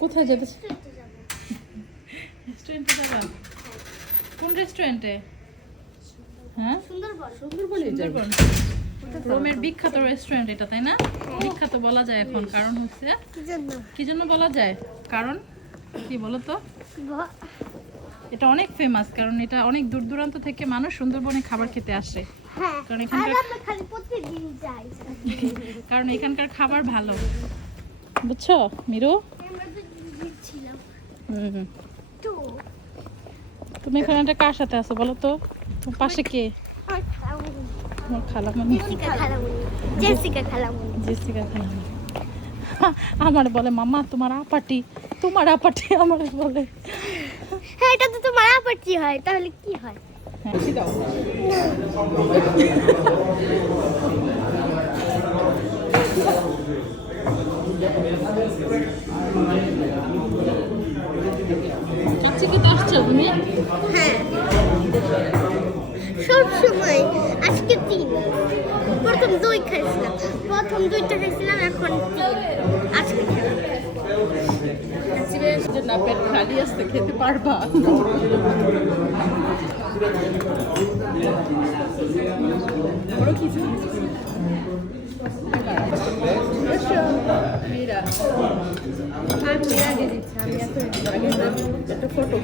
কোথায় যেতেছে? রেস্টুরেন্টে যাবা? কোন রেস্টুরেন্টে? হ্যাঁ, সুন্দরবন। রোমের বিখ্যাত রেস্টুরেন্ট এটা, তাই না? বিখ্যাত বলা যায় এখন, কারণ হচ্ছে কি জন্য বলা যায়? কারণ কি বলো তো? এটা অনেক ফেমাস, কারণ এটা অনেক দূর দূরান্ত থেকে মানুষ সুন্দরবনে খাবার খেতে আসে। কারণ কারণ এখানকার খাবার ভালো, বুঝছো মিরু? তুমি এখানে একটা কার সাথে আছো বলো তো? তোমার পাশে কে? আমার খালামণি। জেসিকা খালামণি। আমার বলে মামা তোমার আপাটি, তোমার আপাটি আমার বলে। হ্যাঁ, এটা তো তোমার আপত্তি হয়, তাহলে কি হয়? চাচিকে তো আসছো তুমি? হ্যাঁ, সব সময়। আজকে 3, প্রথম 2 খাইছিলাম, প্রথম 2টা খাইছিলাম, এখন 3 আজকে খেলাম। যে না পেট খালি আসতে খেতে পারবা। বড় কিছু মেয়েরা আমি আগে দিচ্ছি, আমি এত আগে একটা ফটো